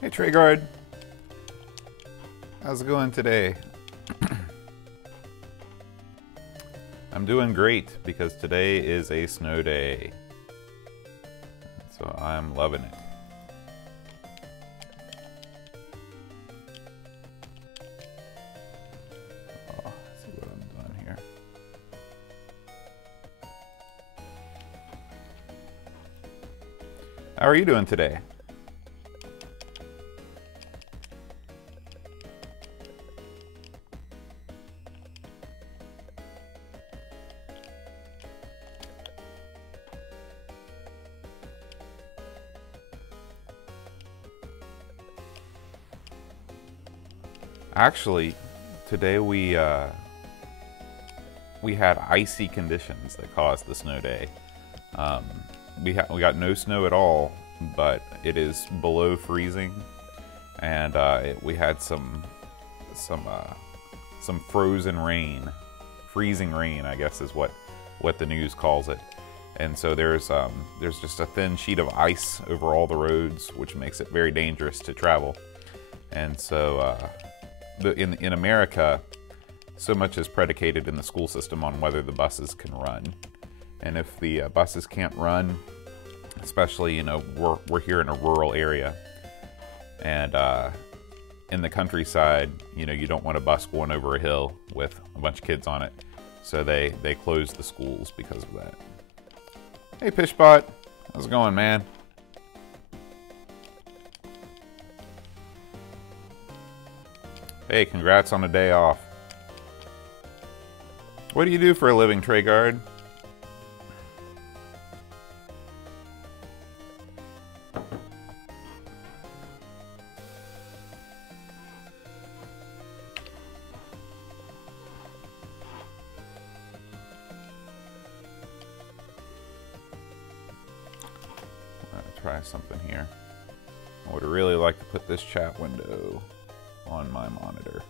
Hey Treyguard, how's it going today? I'm doing great because today is a snow day, so I'm loving it. Oh, let's see what I'm doing here. How are you doing today? Actually, today we had icy conditions that caused the snow day. We got no snow at all, but it is below freezing, and we had some frozen rain, freezing rain, I guess is what the news calls it. And so there's just a thin sheet of ice over all the roads, which makes it very dangerous to travel. And so in America, so much is predicated in the school system on whether the buses can run. And if the buses can't run, especially, you know, we're here in a rural area, and in the countryside, you know, you don't want a bus going over a hill with a bunch of kids on it. So they close the schools because of that. Hey Pishbot, how's it going, man? Hey, congrats on a day off. What do you do for a living, Treyguard? Try something here. I would really like to put this chat window on my monitor.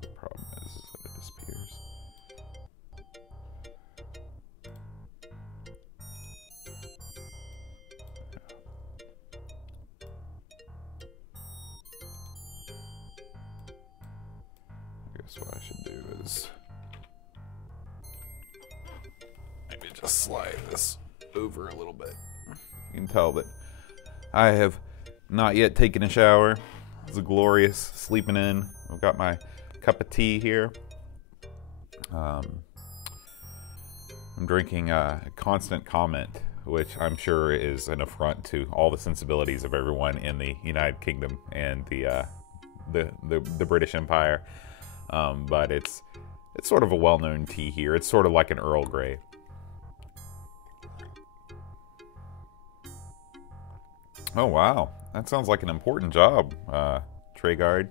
The problem is that it disappears. I guess what I should do is maybe just slide this over a little bit. You can tell that I have not yet taken a shower. It's a glorious sleeping in. I've got my cup of tea here. I'm drinking a Constant Comment, which I'm sure is an affront to all the sensibilities of everyone in the United Kingdom and the British Empire. But it's sort of a well-known tea here. It's sort of like an Earl Grey. Oh wow, that sounds like an important job, Treyguard.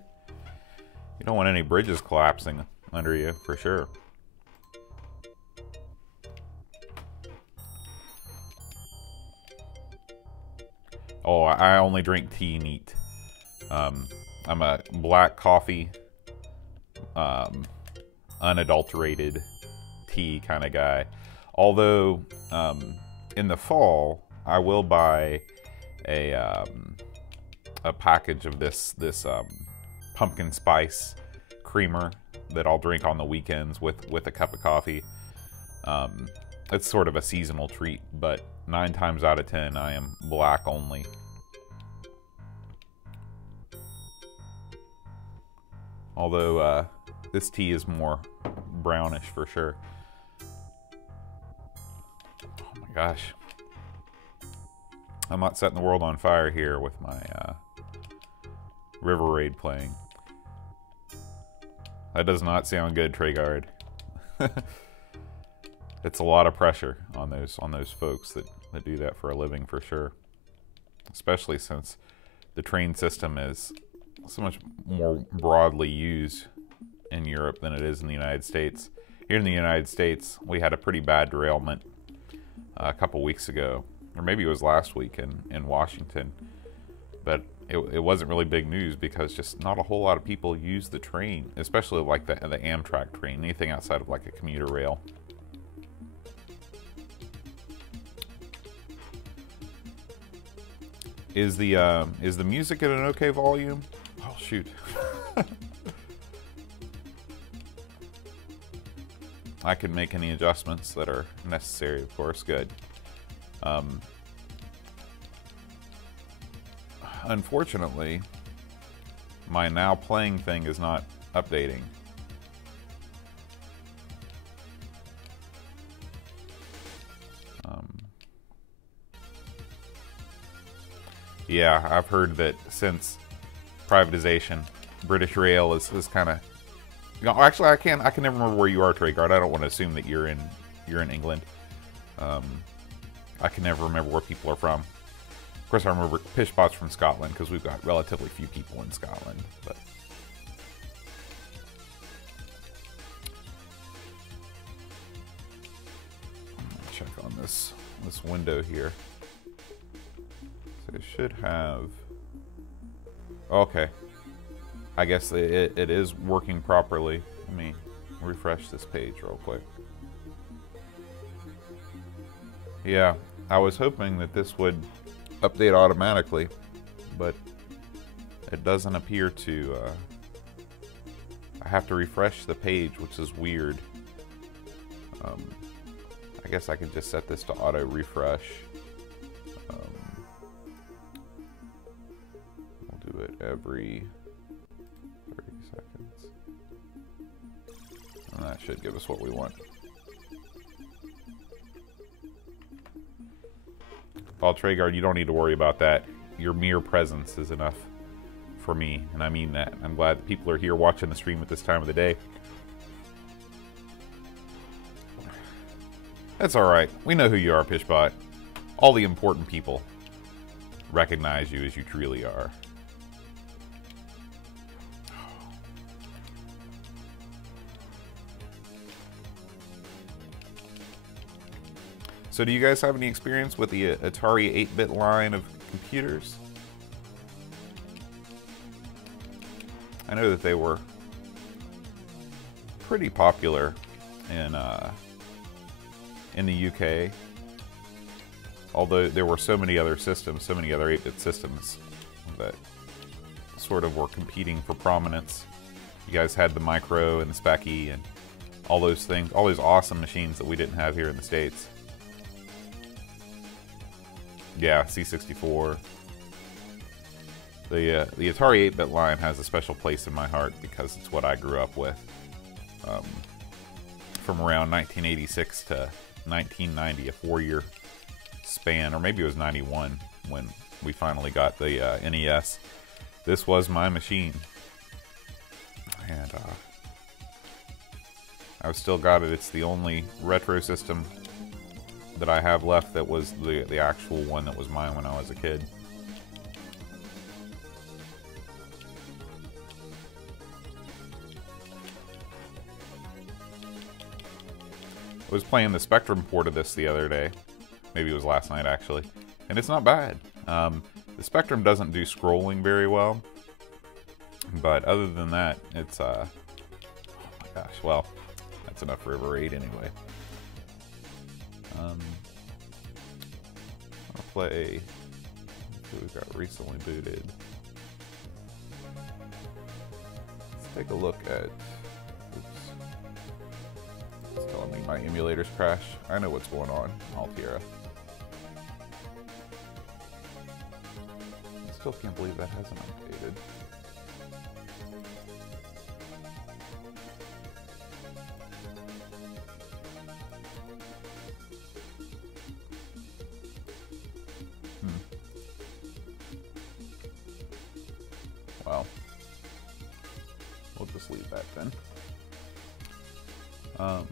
You don't want any bridges collapsing under you, for sure. Oh, I only drink tea neat. I'm a black coffee, unadulterated tea kind of guy. Although, in the fall, I will buy a package of this pumpkin spice creamer that I'll drink on the weekends with a cup of coffee. It's sort of a seasonal treat, but 9 times out of 10 I am black only. Although this tea is more brownish for sure. Oh my gosh. I'm not setting the world on fire here with my River Raid playing. That does not sound good, Treyguard. It's a lot of pressure on those folks that do that for a living, for sure. Especially since the train system is so much more broadly used in Europe than it is in the United States. Here in the United States, we had a pretty bad derailment a couple weeks ago, or maybe it was last week in Washington, but it wasn't really big news because just not a whole lot of people use the train, especially like the Amtrak train, anything outside of like a commuter rail. Is the music at an okay volume? Oh shoot. I can make any adjustments that are necessary, of course. Good. Unfortunately, my now playing thing is not updating. Yeah, I've heard that since privatization, British Rail is kind of. You know, actually, I can never remember where you are, Treyguard. I don't want to assume that you're in England. I can never remember where people are from. Of course, I remember Pishbot's from Scotland because we've got relatively few people in Scotland. But I'm gonna check on this window here. So it should have. Okay. I guess it is working properly. Let me refresh this page real quick. Yeah, I was hoping that this would update automatically, but it doesn't appear to. I have to refresh the page, which is weird. I guess I could just set this to auto refresh. We'll do it every 30 seconds. And that should give us what we want. Well, Treyguard, you don't need to worry about that. Your mere presence is enough for me, and I mean that. I'm glad that people are here watching the stream at this time of the day. That's alright. We know who you are, Pishbot. All the important people recognize you as you truly are. So do you guys have any experience with the Atari 8-bit line of computers? I know that they were pretty popular in the UK. Although there were so many other systems, so many other 8-bit systems that sort of were competing for prominence. You guys had the Micro and the Specky and all those things, all those awesome machines that we didn't have here in the States. Yeah, C64. The Atari 8-bit line has a special place in my heart because it's what I grew up with. From around 1986 to 1990, a 4-year span, or maybe it was 91 when we finally got the NES. This was my machine. And I've still got it. It's the only retro system that I have left that was the actual one that was mine when I was a kid. I was playing the Spectrum port of this the other day. Maybe it was last night, actually. And it's not bad. The Spectrum doesn't do scrolling very well. But other than that, it's... oh my gosh, well, that's enough for River 8 anyway. I'll play who we've got recently booted. Let's take a look at. Oops. It's telling me my emulators crash. I know what's going on. Altiera. I still can't believe that hasn't updated. Well, we'll just leave that then. I'm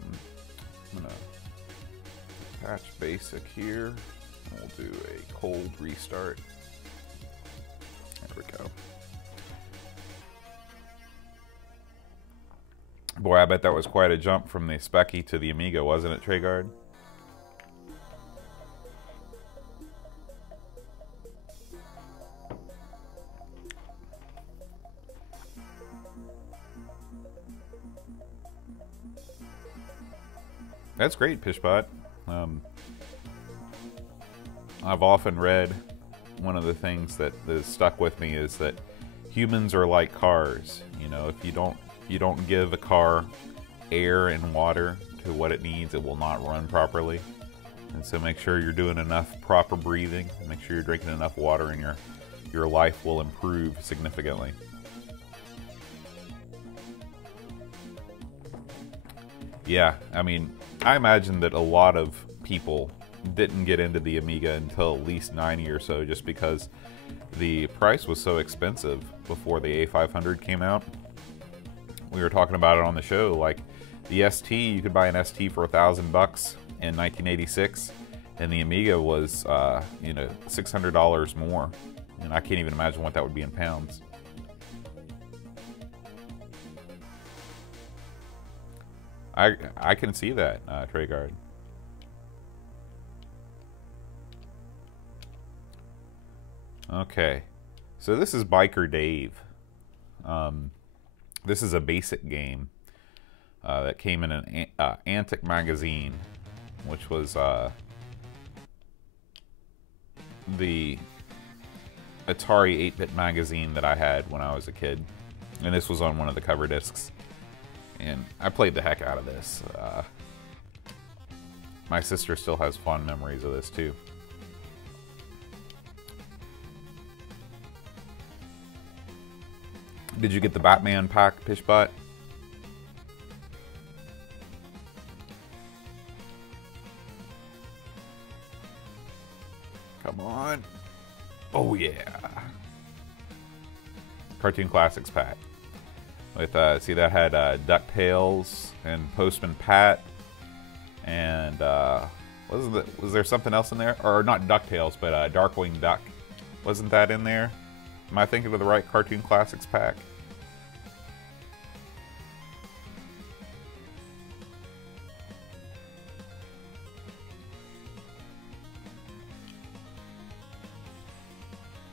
gonna attach basic here, and we'll do a cold restart. There we go. Boy, I bet that was quite a jump from the Specky to the Amiga, wasn't it, Treyguard? That's great, Pishbot. I've often read, one of the things that has stuck with me is that humans are like cars. You know, if you don't give a car air and water to what it needs, it will not run properly. And so make sure you're doing enough proper breathing, make sure you're drinking enough water, and your life will improve significantly. Yeah, I mean, I imagine that a lot of people didn't get into the Amiga until at least 90 or so, just because the price was so expensive before the A500 came out. We were talking about it on the show, like the ST, you could buy an ST for $1,000 in 1986, and the Amiga was, you know, $600 more, and I can't even imagine what that would be in pounds. I can see that, Treyguard. Okay, so this is Biker Dave. This is a basic game that came in an Antic magazine, which was the Atari 8-bit magazine that I had when I was a kid, and this was on one of the cover discs. And I played the heck out of this. My sister still has fond memories of this too. Did you get the Batman pack, Pishbot? Come on. Oh yeah. Cartoon Classics pack. With, see, that had DuckTales and Postman Pat, and was there something else in there? Or not DuckTales, but Darkwing Duck. Wasn't that in there? Am I thinking of the right Cartoon Classics pack?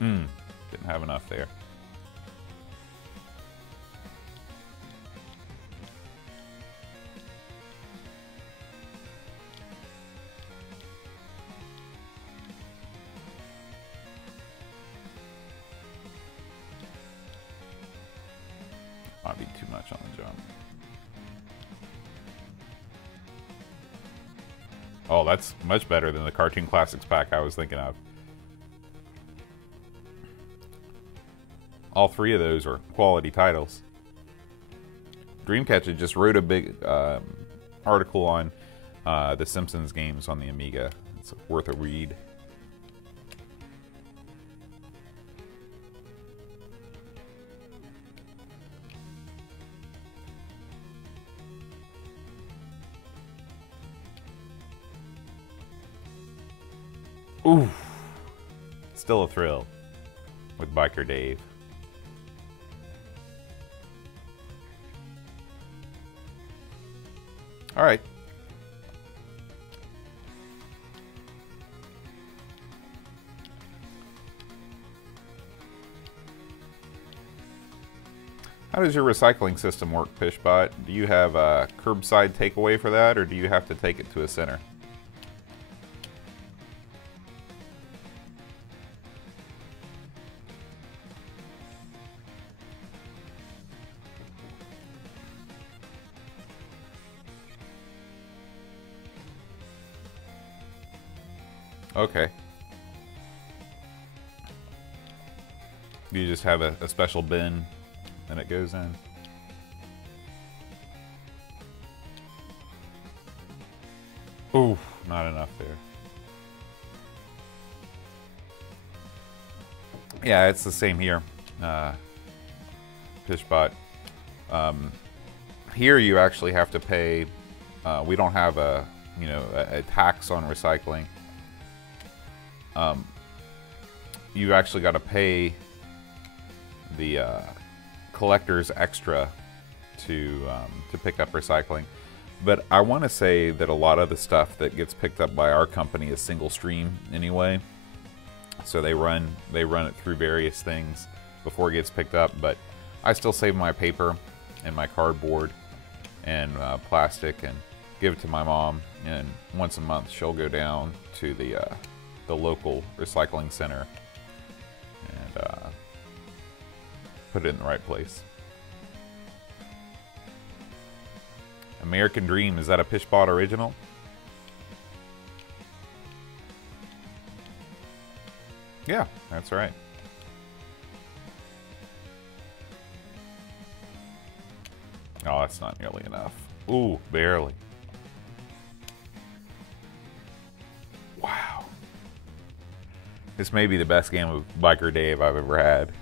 Didn't have enough there. Might be too much on the jump. Oh, that's much better than the Cartoon Classics pack I was thinking of. All three of those are quality titles. Dreamcatcher just wrote a big article on the Simpsons games on the Amiga. It's worth a read. Ooh, still a thrill with Biker Dave. All right. How does your recycling system work, Pishbot? Do you have a curbside takeaway for that, or do you have to take it to a center? Okay. You just have a special bin and it goes in. Ooh, not enough there. Yeah, it's the same here, Pishbot. Here you actually have to pay, we don't have a tax on recycling. You actually got to pay the collectors extra to pick up recycling. But I want to say that a lot of the stuff that gets picked up by our company is single stream anyway. So they run it through various things before it gets picked up. But I still save my paper and my cardboard and plastic and give it to my mom, and once a month she'll go down to the local recycling center and put it in the right place. American Dream, is that a Pishbot original? Yeah, that's right. Oh, that's not nearly enough. Ooh, barely. Wow. This may be the best game of Biker Dave I've ever had.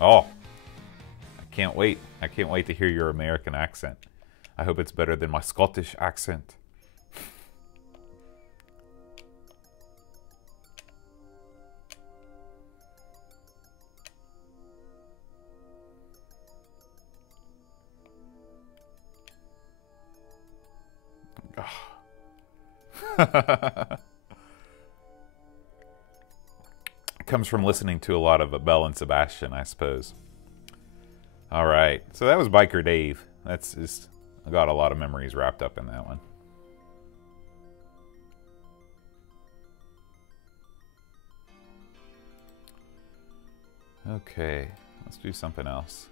Oh. I can't wait. I can't wait to hear your American accent. I hope it's better than my Scottish accent. Comes from listening to a lot of Belle and Sebastian, I suppose. All right, so that was Biker Dave. That's just, I got a lot of memories wrapped up in that one. Okay, let's do something else.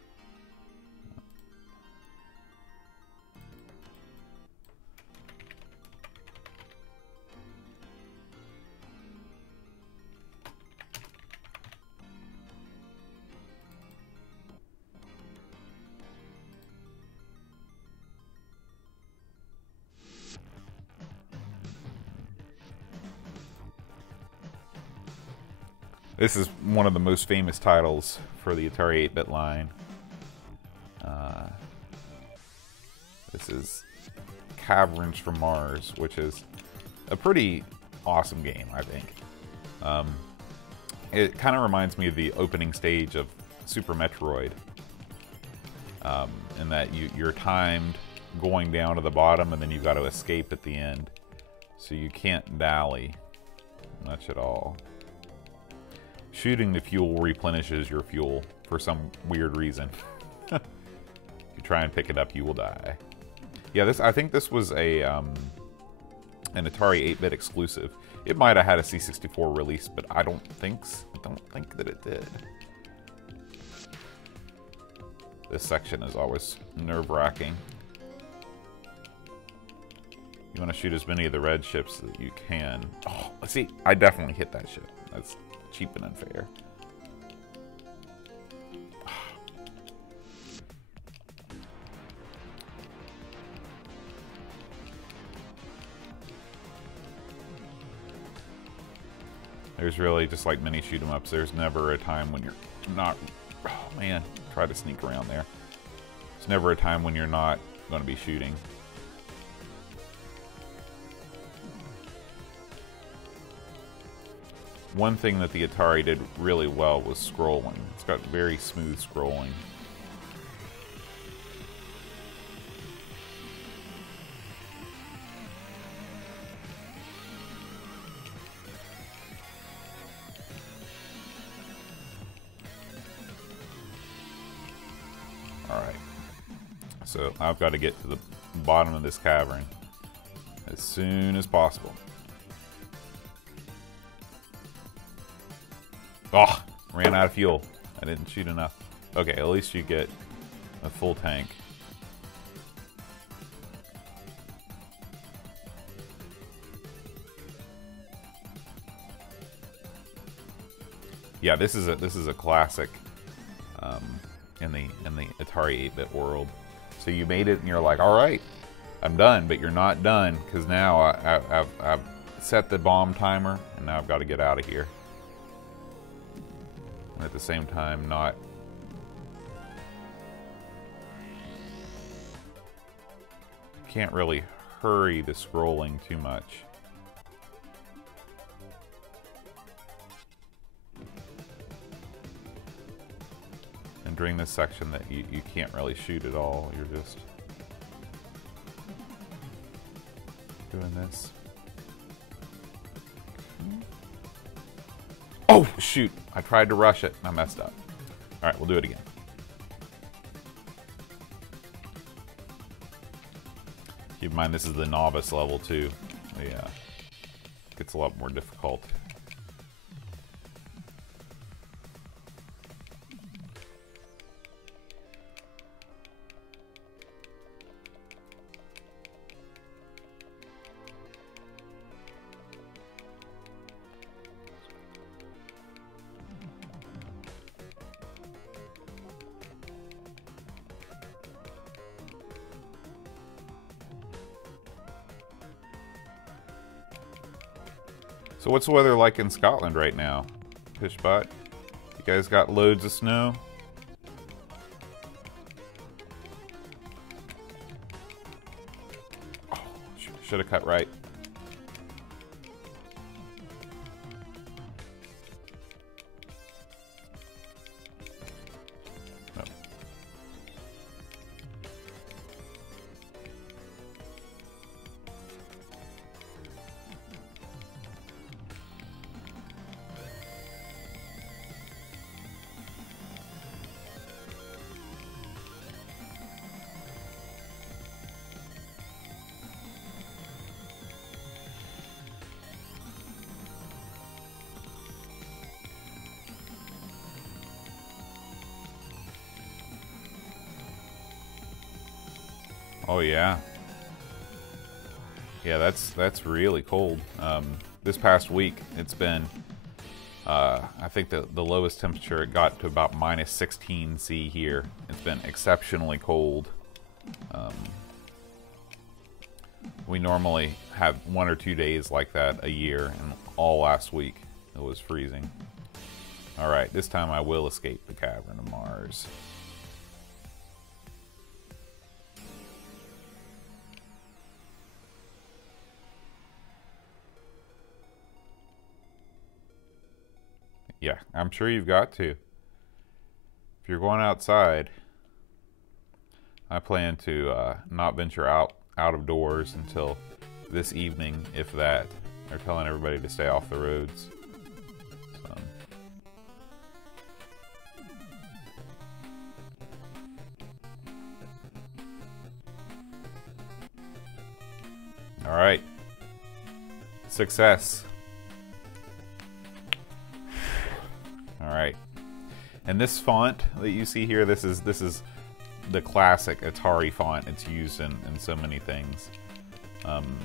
This is one of the most famous titles for the Atari 8-bit line. This is Caverns from Mars, which is a pretty awesome game, I think. It kind of reminds me of the opening stage of Super Metroid, in that you're timed going down to the bottom and then you've got to escape at the end. So you can't dally much at all. Shooting the fuel replenishes your fuel for some weird reason. If you try and pick it up, you will die. Yeah, I think this was an Atari 8-bit exclusive. It might have had a C64 release, but I don't think that it did. This section is always nerve-wracking. You want to shoot as many of the red ships that you can. Oh, let's see. I definitely hit that ship. That's cheap and unfair. There's really, just like many shoot 'em ups, there's never a time when you're not... Oh man, try to sneak around there. There's never a time when you're not going to be shooting. One thing that the Atari did really well was scrolling. It's got very smooth scrolling. Alright. So I've got to get to the bottom of this cavern as soon as possible. Oh, ran out of fuel. I didn't shoot enough. Okay, at least you get a full tank. Yeah, this is a classic in the Atari 8-bit world. So you made it, and you're like, all right, I'm done. But you're not done, because now I've set the bomb timer, and now I've got to get out of here. And at the same time, not... Can't really hurry the scrolling too much. And during this section that you can't really shoot at all, you're just doing this. Oh, shoot. I tried to rush it. I messed up. All right, we'll do it again. Keep in mind this is the novice level too. Yeah, gets a lot more difficult. So what's the weather like in Scotland right now, Fishbot? You guys got loads of snow? Oh, should have cut right. No. Oh yeah. Yeah, that's really cold. This past week, it's been, I think the lowest temperature it got to about minus 16 C here. It's been exceptionally cold. We normally have 1 or 2 days like that a year, and all last week it was freezing. All right, this time I will escape the cavern of Mars. Yeah, I'm sure you've got to. If you're going outside, I plan to not venture out of doors until this evening, if that. They're telling everybody to stay off the roads. So. All right. Success. All right, and this font that you see here, this is the classic Atari font. It's used in so many things.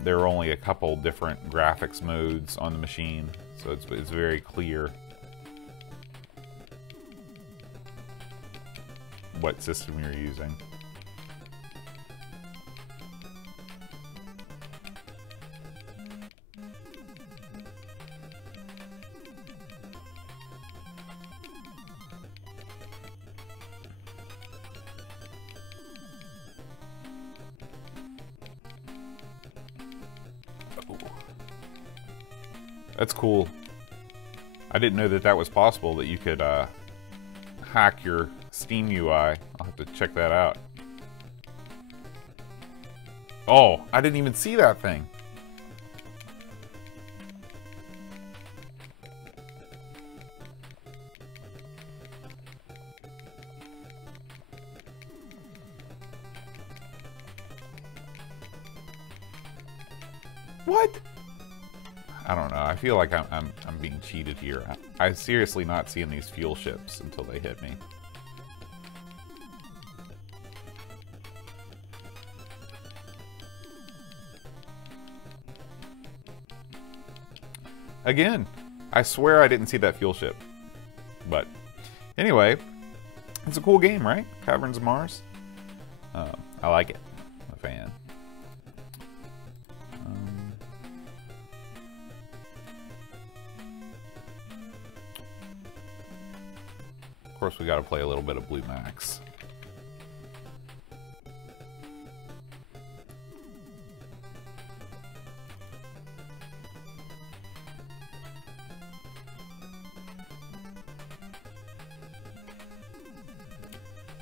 There are only a couple different graphics modes on the machine, so it's very clear what system you're using. That's cool. I didn't know that was possible, that you could hack your Steam UI. I'll have to check that out. Oh, I didn't even see that thing. What? I don't know. I feel like I'm being cheated here. I'm seriously not seeing these fuel ships until they hit me. Again, I swear I didn't see that fuel ship. But anyway, it's a cool game, right? Caverns of Mars. I like it. I'm a fan. Of course, we got to play a little bit of Blue Max.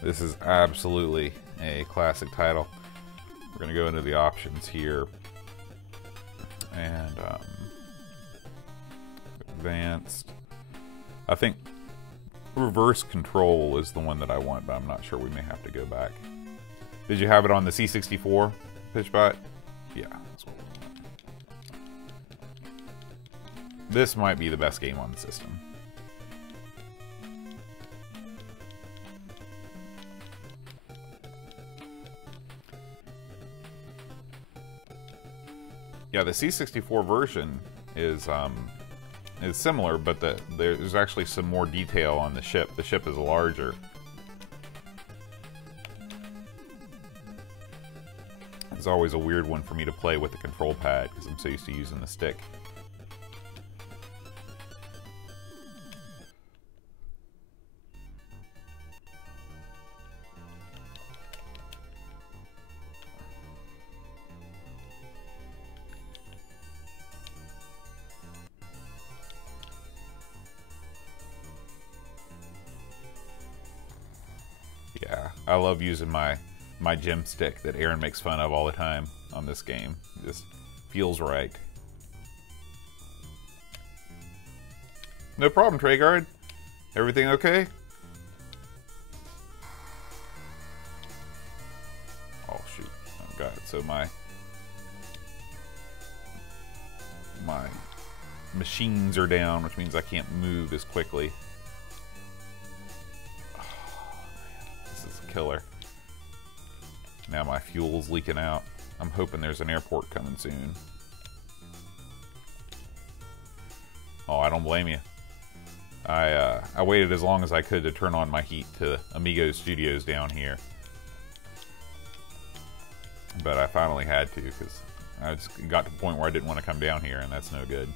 This is absolutely a classic title. We're going to go into the options here. And advanced. I think reverse control is the one that I want, but I'm not sure. We may have to go back. Did you have it on the C64, Pitchbot? Yeah, that's what we want. This might be the best game on the system. Yeah, the C64 version is similar, but there's actually some more detail on the ship. The ship is larger. It's always a weird one for me to play with the control pad because I'm so used to using the stick. Yeah, I love using my gem stick that Aaron makes fun of all the time on this game. It just feels right. No problem, Treyguard. Everything okay? Oh shoot! Oh god! So my machines are down, which means I can't move as quickly. Killer. Now my fuel's leaking out. I'm hoping there's an airport coming soon. Oh, I don't blame you. I waited as long as I could to turn on my heat to Amigos Studios down here. But I finally had to because I just got to the point where I didn't want to come down here, and that's no good.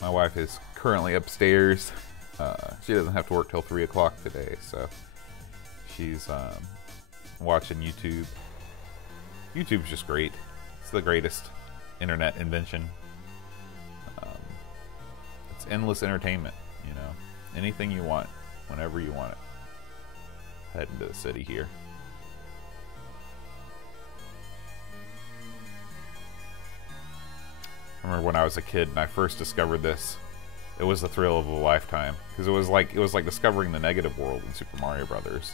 My wife is currently upstairs. She doesn't have to work till 3 o'clock today, so she's watching YouTube. YouTube's just great. It's the greatest internet invention. It's endless entertainment, you know. Anything you want, whenever you want it. Head into the city here. I remember when I was a kid and I first discovered this, it was the thrill of a lifetime because it was like discovering the negative world in Super Mario Brothers.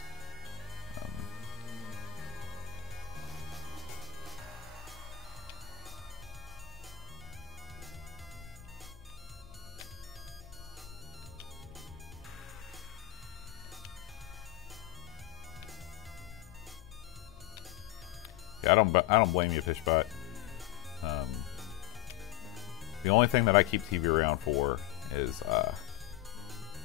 Yeah, I don't blame you, Fishbot. The only thing that I keep TV around for is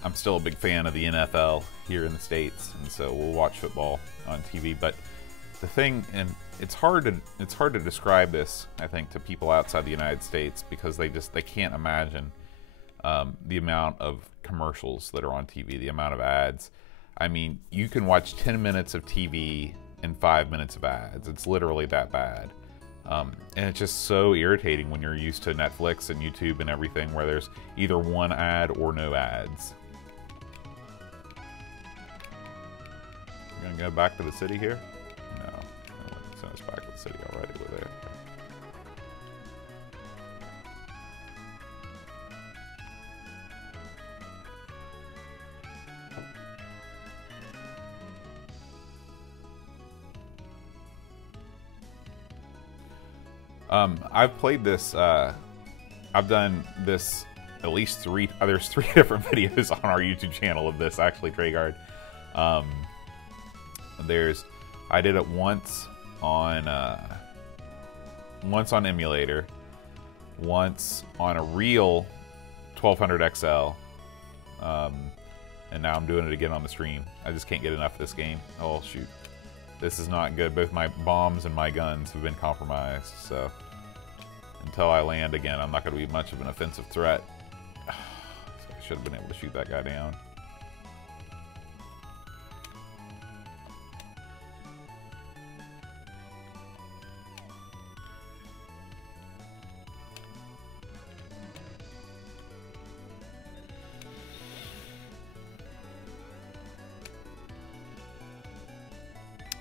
I'm still a big fan of the NFL here in the States, and so we'll watch football on TV. But the thing, and it's hard to describe this, I think, to people outside the United States because they can't imagine the amount of commercials that are on TV, the amount of ads. I mean, you can watch 10 minutes of TV and 5 minutes of ads. It's literally that bad. And it's just so irritating when you're used to Netflix and YouTube and everything where there's either one ad or no ads. We're gonna go back to the city here? No. Send us back to the city already. We're there. I've played this, I've done this at least there's 3 different videos on our YouTube channel of this, actually, Treyguard. I did it once on emulator, once on a real 1200 XL, and now I'm doing it again on the stream. I just can't get enough of this game. Oh, shoot. This is not good. Both my bombs and my guns have been compromised, so until I land again, I'm not going to be much of an offensive threat. So I should have been able to shoot that guy down.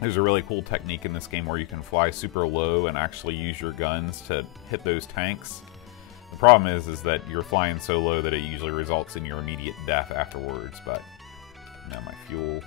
There's a really cool technique in this game where you can fly super low and actually use your guns to hit those tanks. The problem is that you're flying so low that it usually results in your immediate death afterwards, but now my fuel.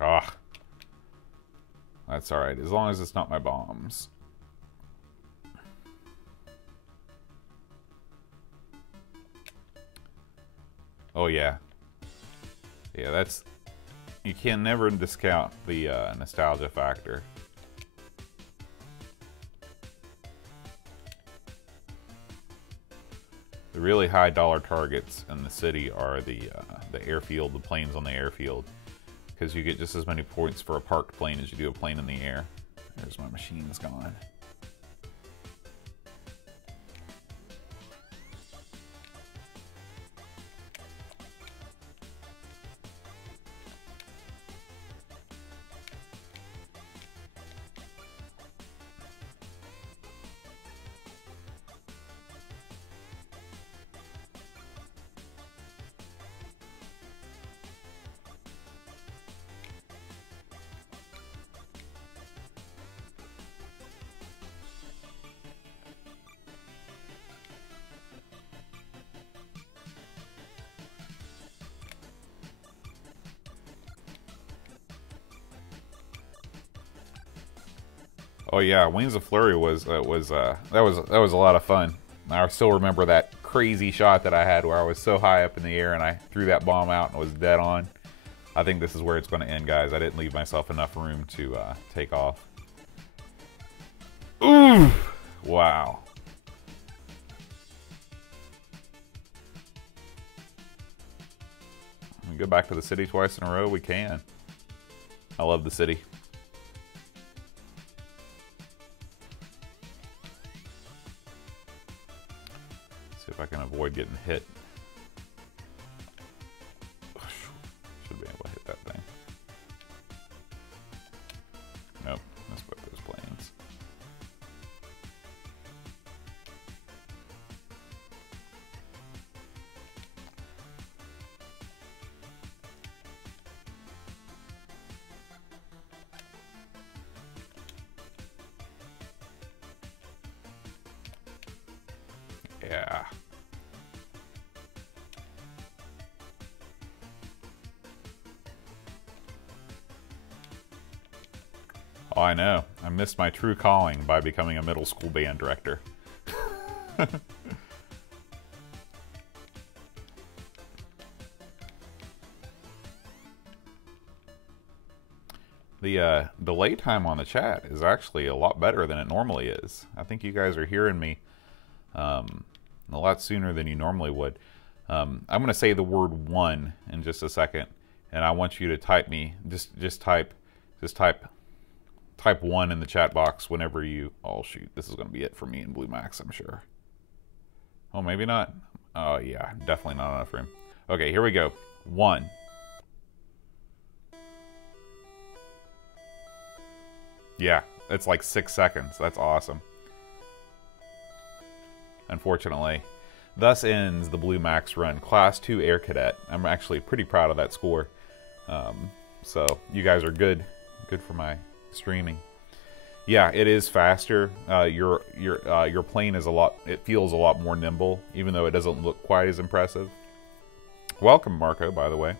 Alright. Ah, that's alright, as long as it's not my bombs. Oh yeah. Yeah, that's... You can never discount the nostalgia factor. The really high dollar targets in the city are the airfield, the planes on the airfield. Because you get just as many points for a parked plane as you do a plane in the air. There's my machines gone. Oh yeah, Wings of Flurry was that was a lot of fun. I still remember that crazy shot that I had where I was so high up in the air and I threw that bomb out and was dead on. I think this is where it's going to end, guys. I didn't leave myself enough room to take off. Ooh! Wow. Can we go back to the city twice in a row? We can. I love the city. See if I can avoid getting hit. Should be able to hit that thing. Nope, missed both those planes. Yeah. Oh, I know. I missed my true calling by becoming a middle school band director. The delay time on the chat is actually a lot better than it normally is. I think you guys are hearing me a lot sooner than you normally would. I'm going to say the word one in just a second, and I want you to type me. Just type one in the chat box whenever you. Oh shoot, this is going to be it for me and Blue Max, I'm sure. Oh, maybe not. Oh yeah, definitely not enough room. Okay, here we go. One. Yeah, it's like 6 seconds. That's awesome. Unfortunately. Thus ends the Blue Max run. Class 2 Air Cadet. I'm actually pretty proud of that score. So you guys are good. Good for my streaming. Yeah, it is faster. Your plane is a lot. It feels a lot more nimble, even though it doesn't look quite as impressive. Welcome, Marco, by the way.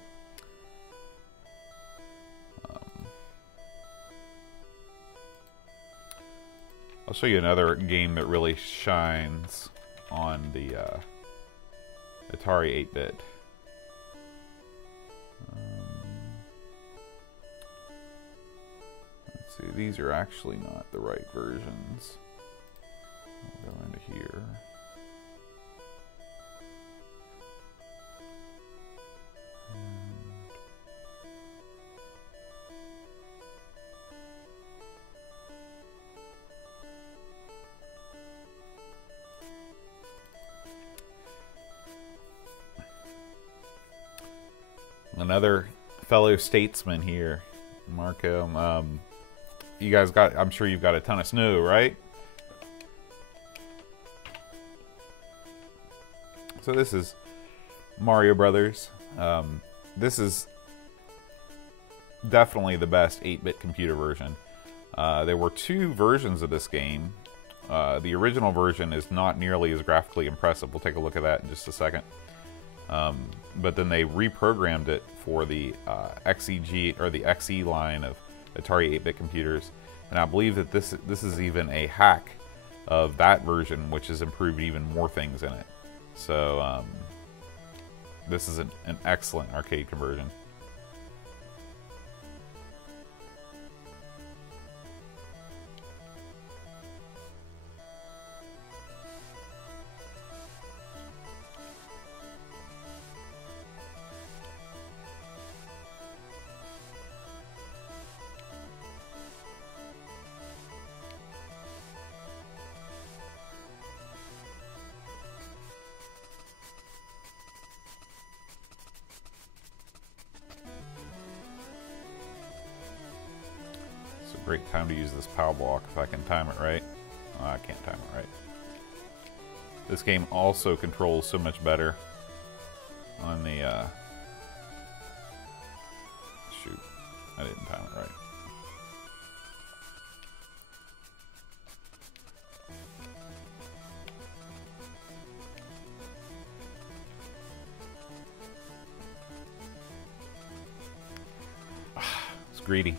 I'll show you another game that really shines on the Atari 8-bit. Let's see, these are actually not the right versions. I'll go into here. Another fellow statesman here, Marco. You guys got, I'm sure you've got a ton of snow, right? So this is Mario Brothers. This is definitely the best 8-bit computer version. There were 2 versions of this game. The original version is not nearly as graphically impressive. We'll take a look at that in just a second. But then they reprogrammed it for the XEG or the XE line of Atari 8-bit computers, and I believe that this is even a hack of that version, which has improved even more things in it. So this is an excellent arcade conversion. Great time to use this POW block if I can time it right. Oh, I can't time it right. This game also controls so much better on the shoot, I didn't time it right. It's greedy.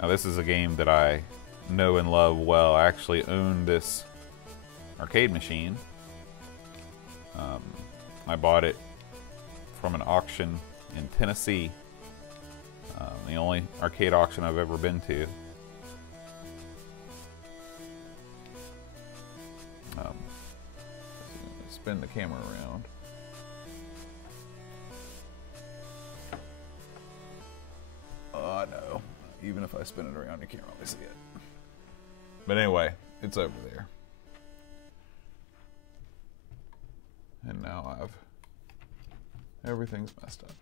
Now this is a game that I know and love well. I actually own this arcade machine. I bought it from an auction in Tennessee. The only arcade auction I've ever been to. Spin the camera around. Oh no. Even if I spin it around, you can't really see it. But anyway, it's over there. And now everything's messed up.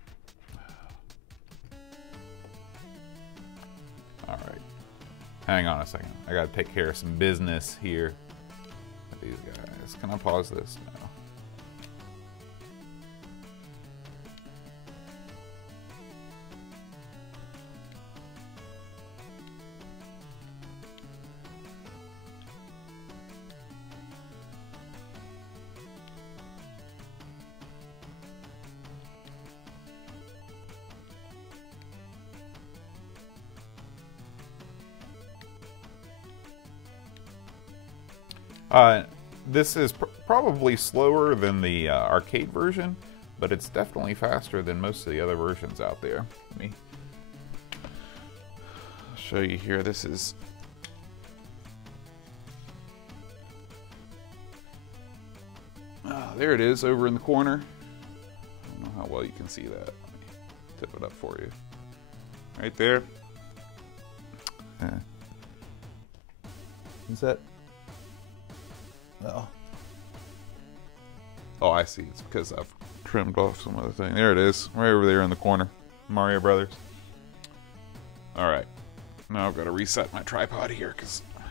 Alright. Hang on a second. I gotta take care of some business here with these guys. Can I pause this now? This is probably slower than the arcade version, but it's definitely faster than most of the other versions out there. Let me show you here. This is there it is over in the corner. I don't know how well you can see that. Let me tip it up for you. Right there. Is that? No. Oh, I see. It's because I've trimmed off some other thing. There it is, right over there in the corner. Mario Brothers. Alright. Now I've got to reset my tripod here because I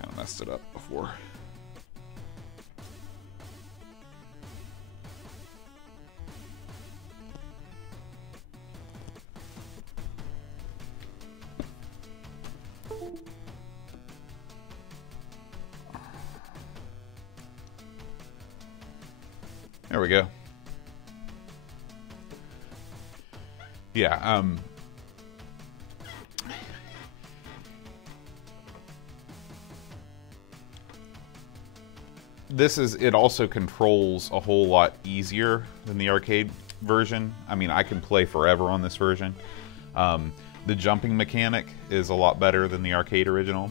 kind of messed it up before. There we go. Yeah, it also controls a whole lot easier than the arcade version. I mean, I can play forever on this version. The jumping mechanic is a lot better than the arcade original.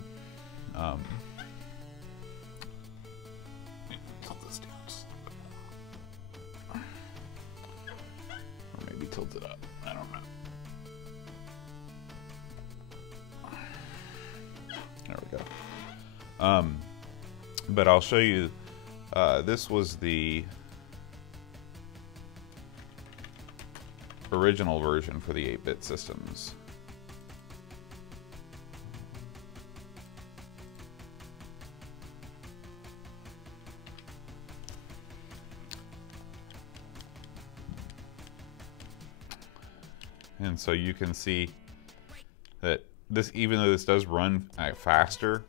Tilt it up. I don't know. But I'll show you, this was the original version for the 8-bit systems. And so you can see that this, even though this does run faster,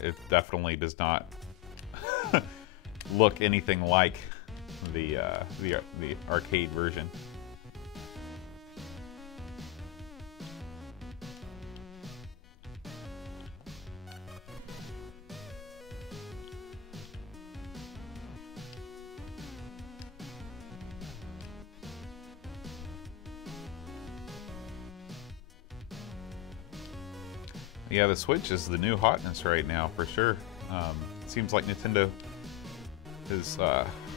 it definitely does not look anything like the arcade version. Yeah, the Switch is the new hotness right now, for sure. Seems like Nintendo has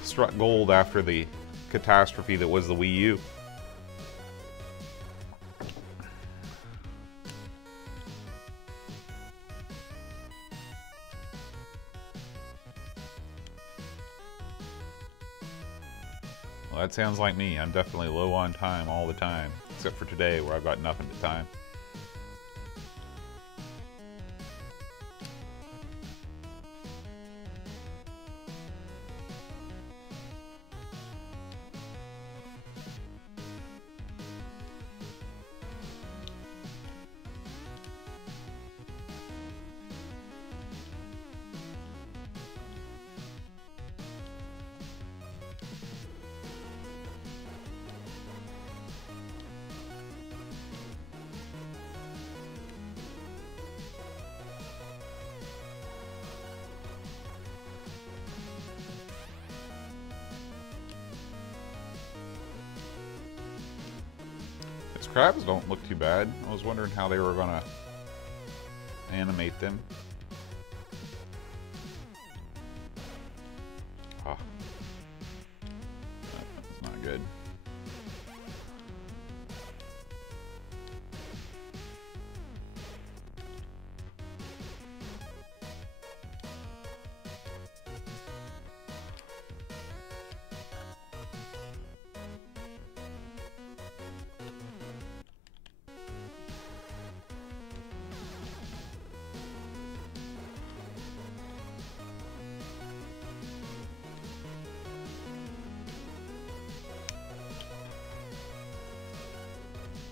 struck gold after the catastrophe that was the Wii U. Well, that sounds like me. I'm definitely low on time all the time, except for today where I've got nothing but time. These crabs don't look too bad. I was wondering how they were gonna animate them. Ah, that's not good.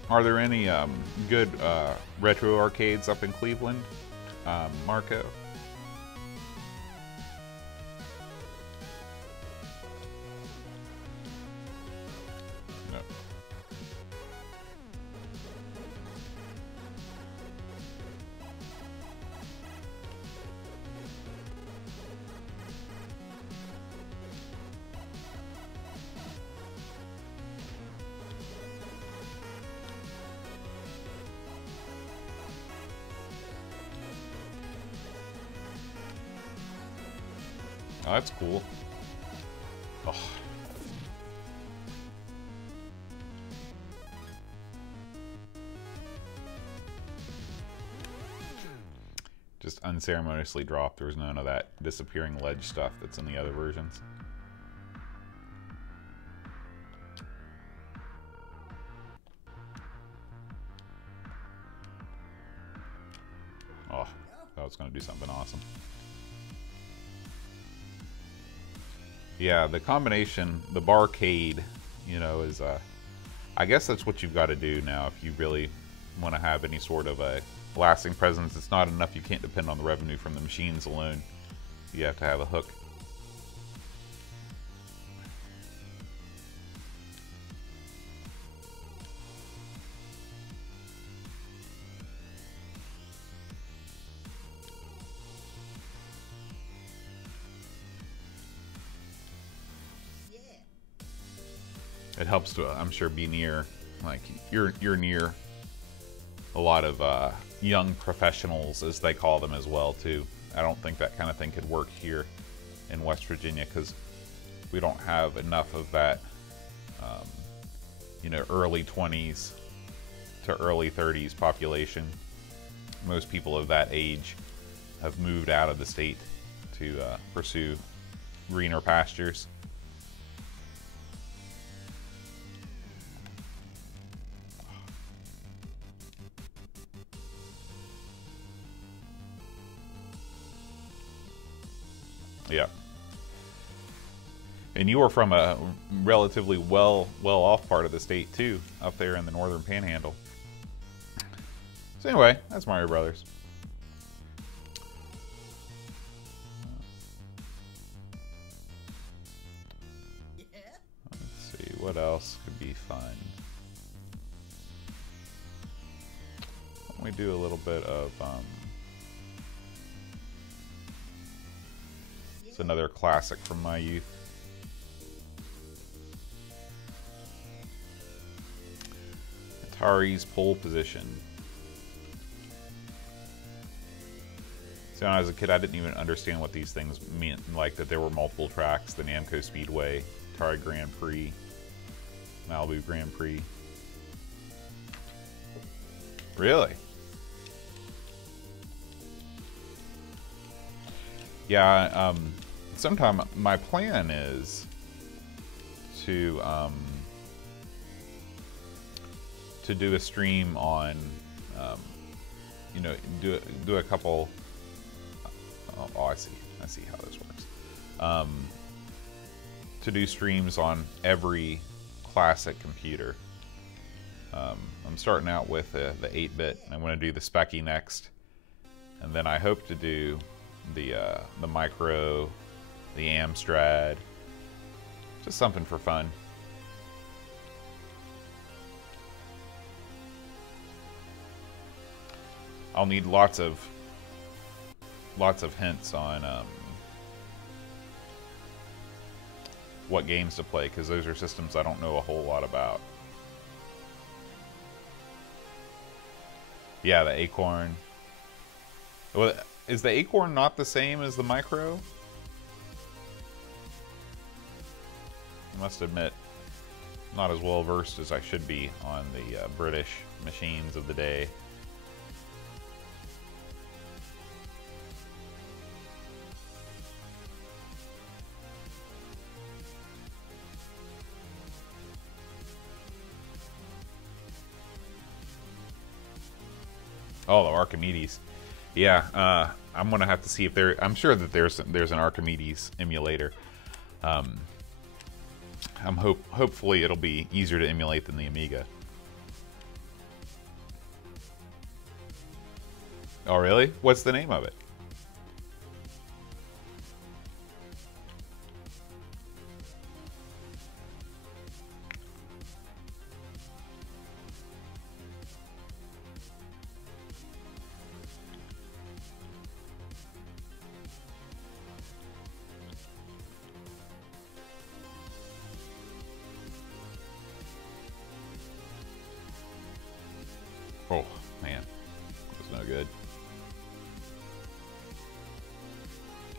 Are there any good retro arcades up in Cleveland, Marco? No. Oh, that's cool. Oh. Just unceremoniously dropped. There was none of that disappearing ledge stuff that's in the other versions. Oh, that was going to do something awesome. Yeah, the combination, the barcade, you know, is, I guess that's what you've got to do now if you really want to have any sort of a lasting presence. It's not enough. You can't depend on the revenue from the machines alone. You have to have a hook. It helps to, I'm sure, be near, like, you're near a lot of young professionals, as they call them, as well, too. I don't think that kind of thing could work here in West Virginia because we don't have enough of that, you know, early 20s to early 30s population. Most people of that age have moved out of the state to pursue greener pastures. Yeah. And you are from a relatively well-off part of the state too, up there in the northern panhandle. So anyway, that's Mario Brothers. Let's see, what else could be fun? Why don't we do a little bit of it's another classic from my youth. Atari's Pole Position. So when I was a kid, I didn't even understand what these things meant, like that there were multiple tracks, the Namco Speedway, Atari Grand Prix, Malibu Grand Prix. Really? Yeah, sometime my plan is to do a stream on, you know, do a couple. Oh, I see how this works. To do streams on every classic computer. I'm starting out with the 8-bit. I'm going to do the Speccy next, and then I hope to do the Micro, the Amstrad, just something for fun. I'll need lots of hints on what games to play, because those are systems I don't know a whole lot about. Yeah, the Acorn. Well, is the Acorn not the same as the Micro? I must admit, not as well versed as I should be on the British machines of the day. Oh, the Archimedes. Yeah, I'm gonna have to see if there. I'm sure that there's an Archimedes emulator. Hopefully it'll be easier to emulate than the Amiga. Oh, really? What's the name of it? Oh, man. That's no good.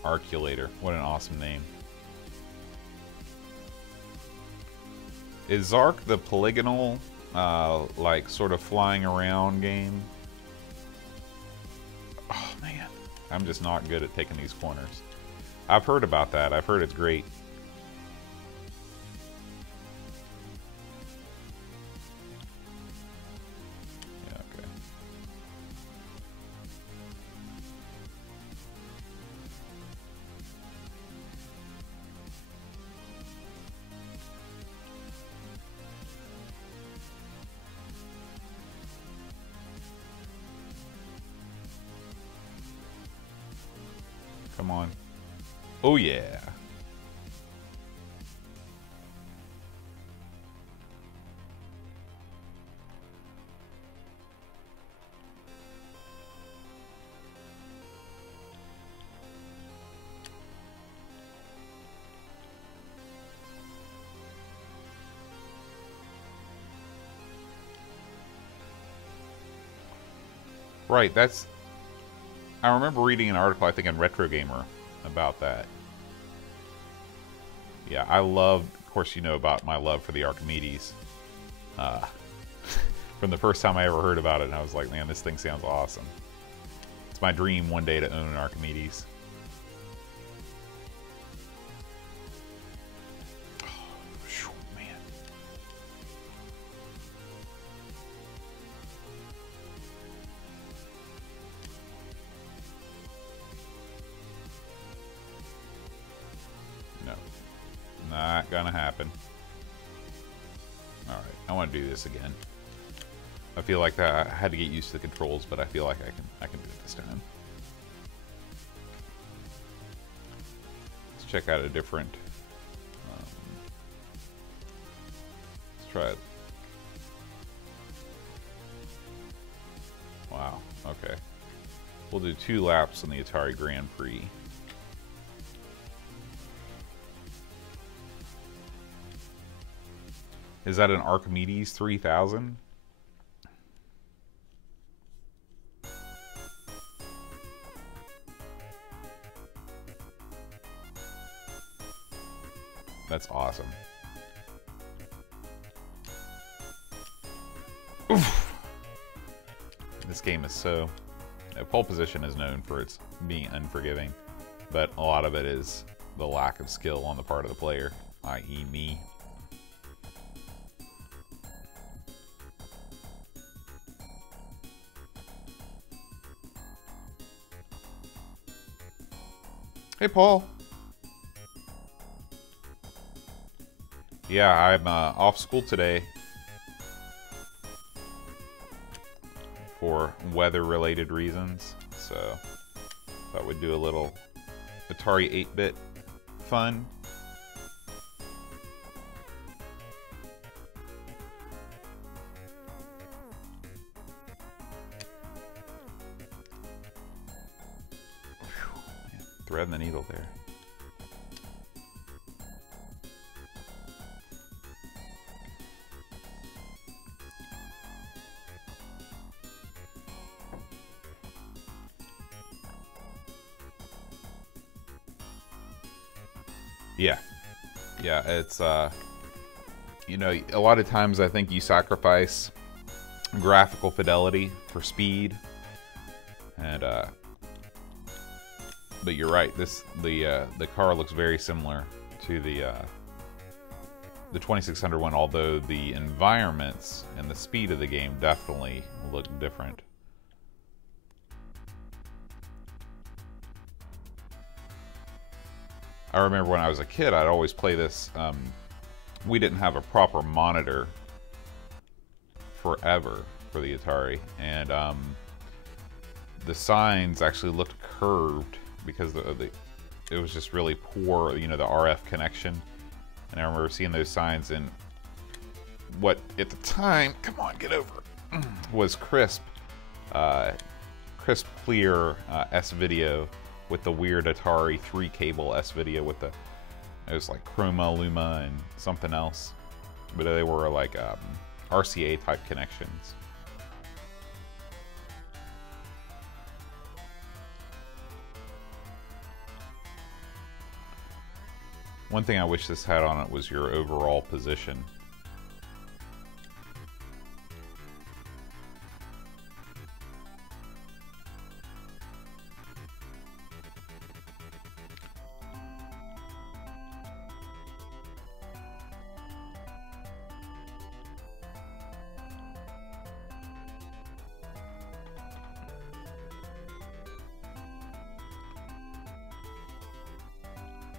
Arculator. What an awesome name. Is Zark the polygonal, like, sort of flying around game? Oh, man. I'm just not good at taking these corners. I've heard about that. I've heard it's great. Come on. Oh, yeah. Right, that's... I remember reading an article, I think, in Retro Gamer about that. Yeah, I love, of course, you know about my love for the Archimedes. From the first time I ever heard about it, and I was like, man, this thing sounds awesome. It's my dream one day to own an Archimedes. Oh, man. No. Not gonna happen. Alright, I want to do this again. I feel like that I had to get used to the controls, but I feel like I can do it this time. Let's check out a different. Let's try it. Wow. Okay. We'll do 2 laps on the Atari Grand Prix. Is that an Archimedes 3000? That's awesome. Oof. This game is so... Pole Position is known for its being unforgiving, but a lot of it is the lack of skill on the part of the player, i.e. me. Hey, Paul. Yeah, I'm off school today for weather-related reasons, so thought we'd do a little Atari 8-bit fun. Threading the needle there. Yeah, it's you know, a lot of times I think you sacrifice graphical fidelity for speed, and but you're right, the car looks very similar to the 2600 one, although the environments and the speed of the game definitely look different. I remember when I was a kid, I'd always play this. We didn't have a proper monitor forever for the Atari, and the signs actually looked curved because it was just really poor, you know, the RF connection. And I remember seeing those signs in what at the time, come on, get over it, was crisp, clear S-video with the weird Atari 3 cable S-video with the, it was like Chroma, Luma, and something else. But they were like RCA type connections. One thing I wish this had on it was your overall position.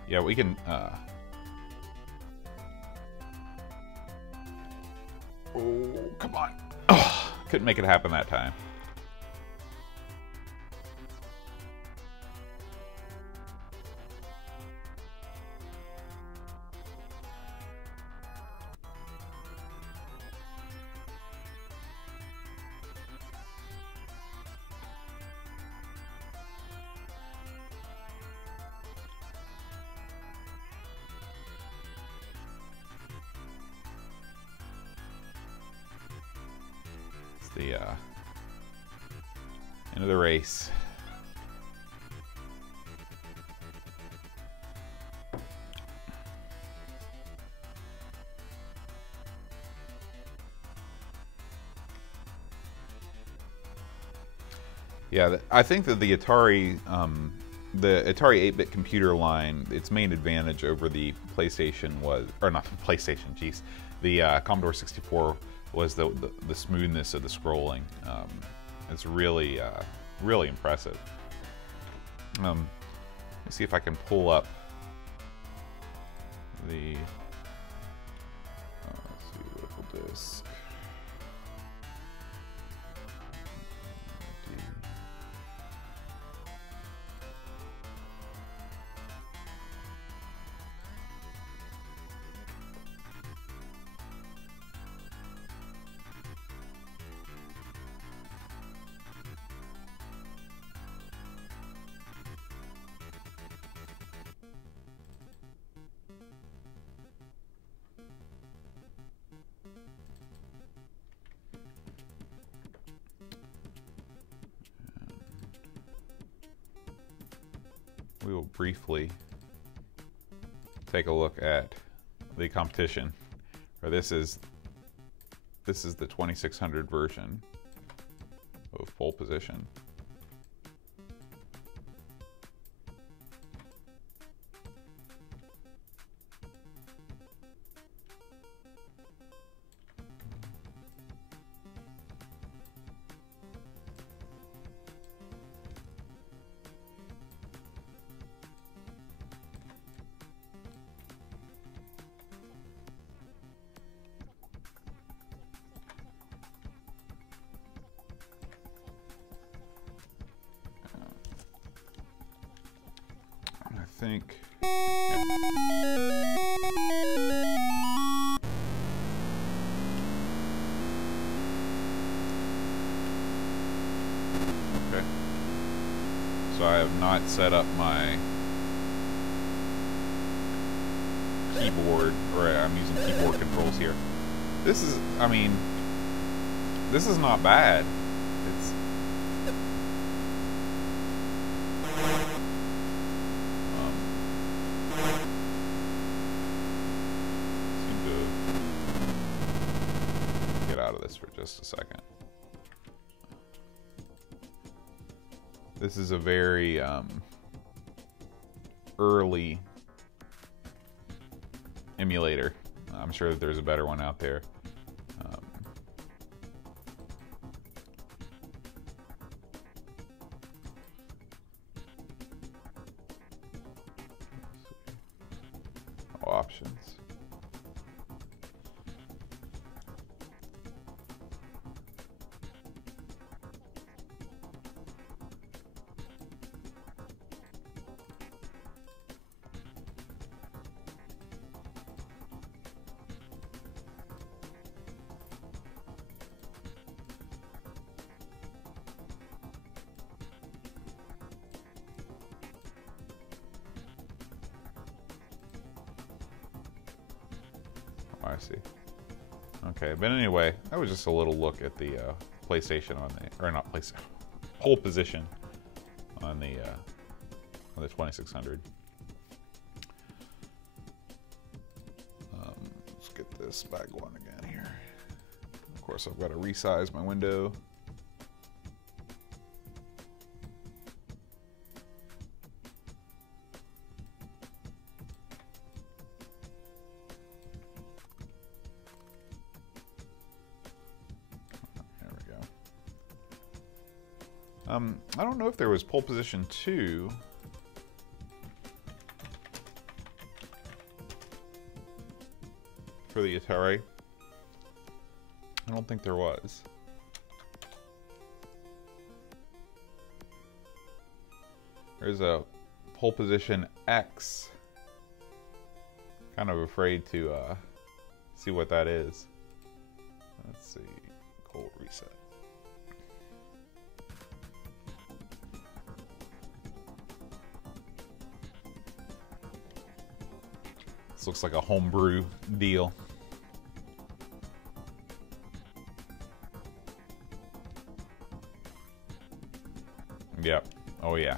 Yeah, we can, oh, come on. Oh, couldn't make it happen that time. The end of the race. Yeah, I think that the Atari 8-bit computer line, its main advantage over the PlayStation was, or not the PlayStation, jeez, the Commodore 64 was the smoothness of the scrolling. It's really, really impressive. Let's see if I can pull up the let's see, local disk. We will briefly take a look at the competition. Or this is the 2600 version of Pole Position. I think. Yeah. Okay. So I have not set up my keyboard, or I'm using keyboard controls here. This is, I mean, this is not bad. It's for just a second. This is a very early emulator. I'm sure that there's a better one out there. Options. I see. Okay, but anyway, that was just a little look at the PlayStation on the, or not PlayStation, Pole Position on the 2600. Let's get this back going again here. Of course, I've got to resize my window. I don't know if there was Pole Position 2. For the Atari. I don't think there was. There's a Pole Position X. Kind of afraid to see what that is. Let's see. Cold reset. This looks like a homebrew deal. Yep. Oh yeah.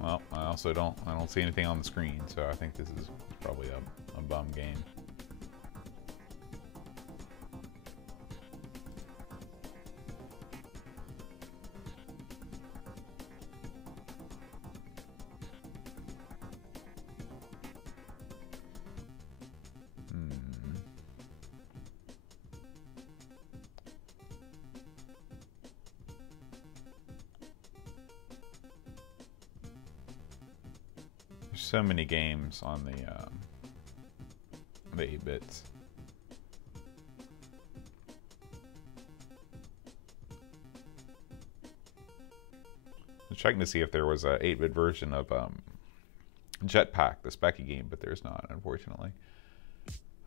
Well, I don't see anything on the screen, so I think this is probably a bum game. so many games on the 8-bits. I'm checking to see if there was a 8-bit version of Jetpack, the Specky game, but there's not, unfortunately.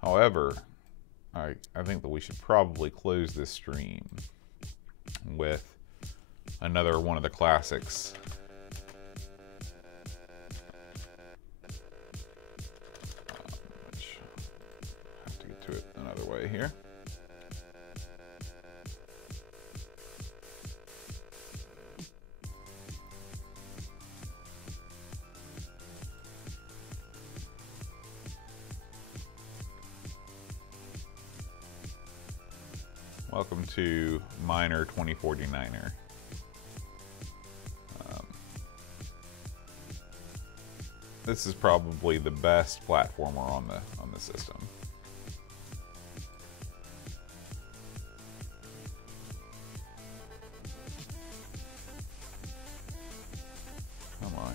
However, I think that we should probably close this stream with another one of the classics. Which I have to get to it another way here. Welcome to Miner 2049er. This is probably the best platformer on the system. Come on.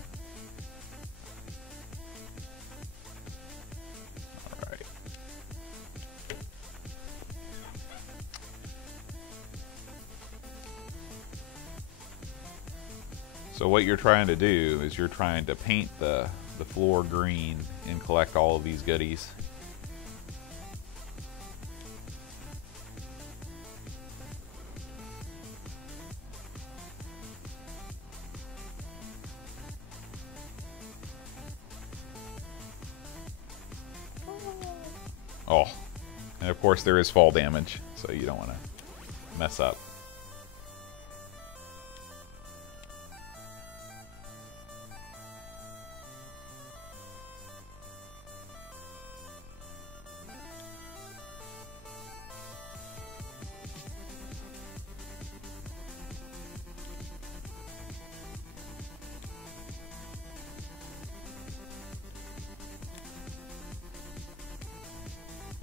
All right. So what you're trying to do is you're trying to paint the floor green and collect all of these goodies. Oh, and of course there is fall damage, so you don't want to mess up.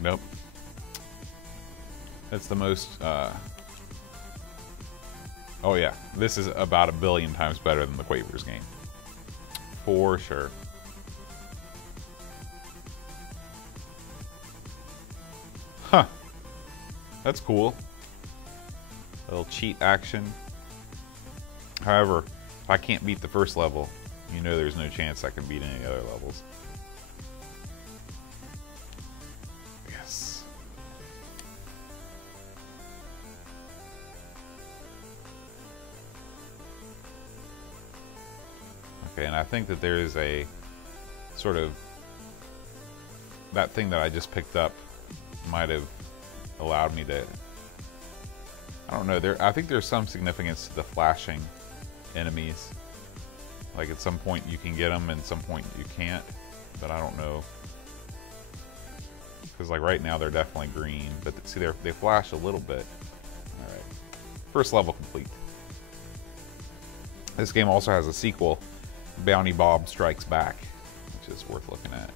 Nope. That's the most, oh yeah, this is about 1 billion times better than the Quavers game. For sure. Huh. That's cool. A little cheat action. However, if I can't beat the first level, you know there's no chance I can beat any other levels. And I think that there is a sort of, that thing that I just picked up might have allowed me to, I don't know, I think there's some significance to the flashing enemies. Like at some point you can get them and at some point you can't, but I don't know. Because like right now they're definitely green, but see they flash a little bit. All right, first level complete. This game also has a sequel, Bounty Bob Strikes Back, which is worth looking at.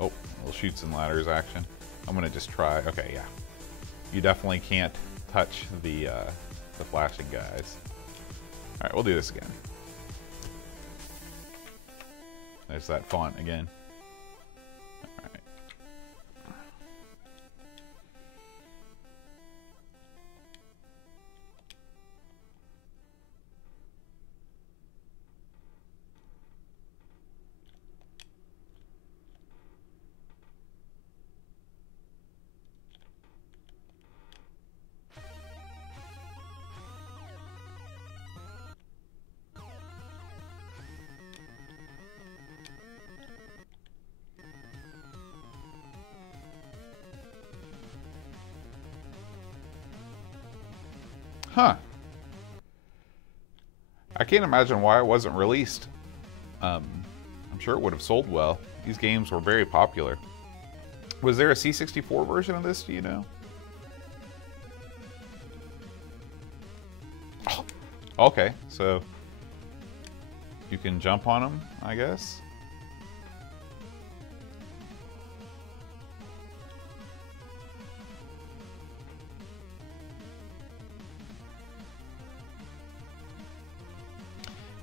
Oh, little shoots and ladders action. I'm gonna just try. Okay, yeah. You definitely can't touch the flashing guys. All right, we'll do this again. There's that font again. All right. Huh. I can't imagine why it wasn't released. I'm sure it would have sold well. These games were very popular. Was there a C64 version of this, do you know? Oh, okay, so you can jump on them, I guess.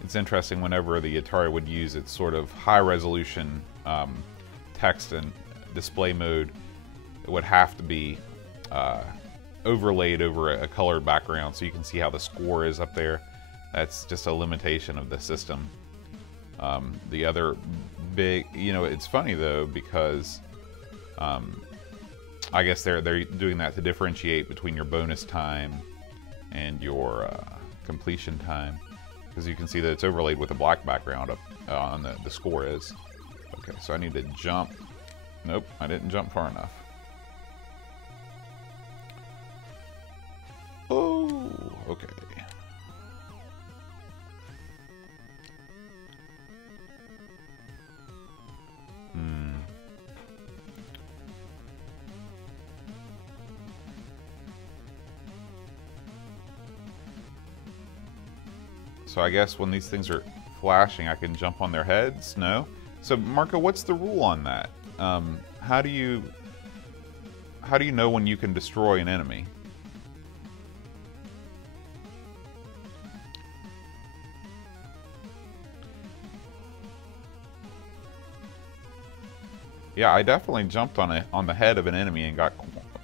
it's interesting whenever the Atari would use its sort of high resolution text and display mode, it would have to be overlaid over a colored background so you can see how the score is up there. That's just a limitation of the system. The other big, it's funny though, because I guess they're doing that to differentiate between your bonus time and your completion time, because you can see that it's overlaid with a black background up on the score is. Okay, so I need to jump. Nope, I didn't jump far enough. Oh, okay. So I guess when these things are flashing, I can jump on their heads? No? So Marco, what's the rule on that? How do you know when you can destroy an enemy? Yeah, I definitely jumped on the head of an enemy and got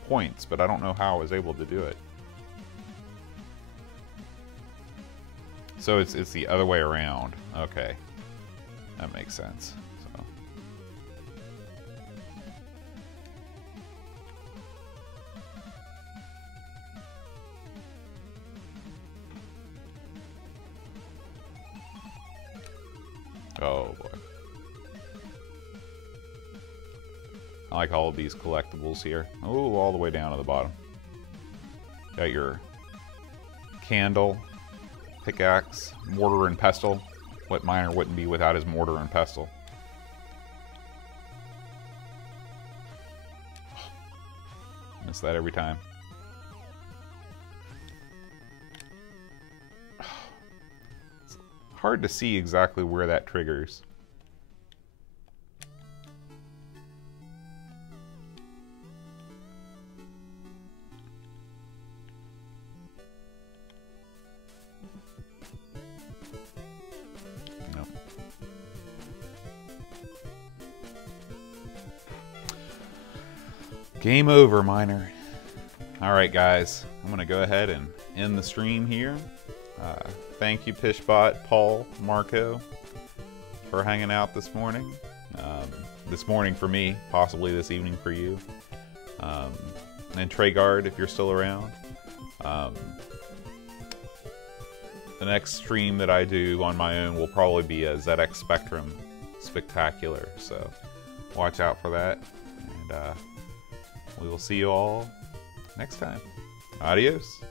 points, but I don't know how I was able to do it. So it's the other way around. Okay, that makes sense. So. Oh boy. I like all of these collectibles here. Oh, all the way down to the bottom. Got your candle, pickaxe, mortar and pestle. What miner wouldn't be without his mortar and pestle? Miss that every time. It's hard to see exactly where that triggers. Game over, miner. Alright guys, I'm going to go ahead and end the stream here. Thank you Pishbot, Paul, Marco, for hanging out this morning. This morning for me, possibly this evening for you. And Treyguard, if you're still around. The next stream that I do on my own will probably be a ZX Spectrum Spectacular, so watch out for that. And we will see you all next time. Adios.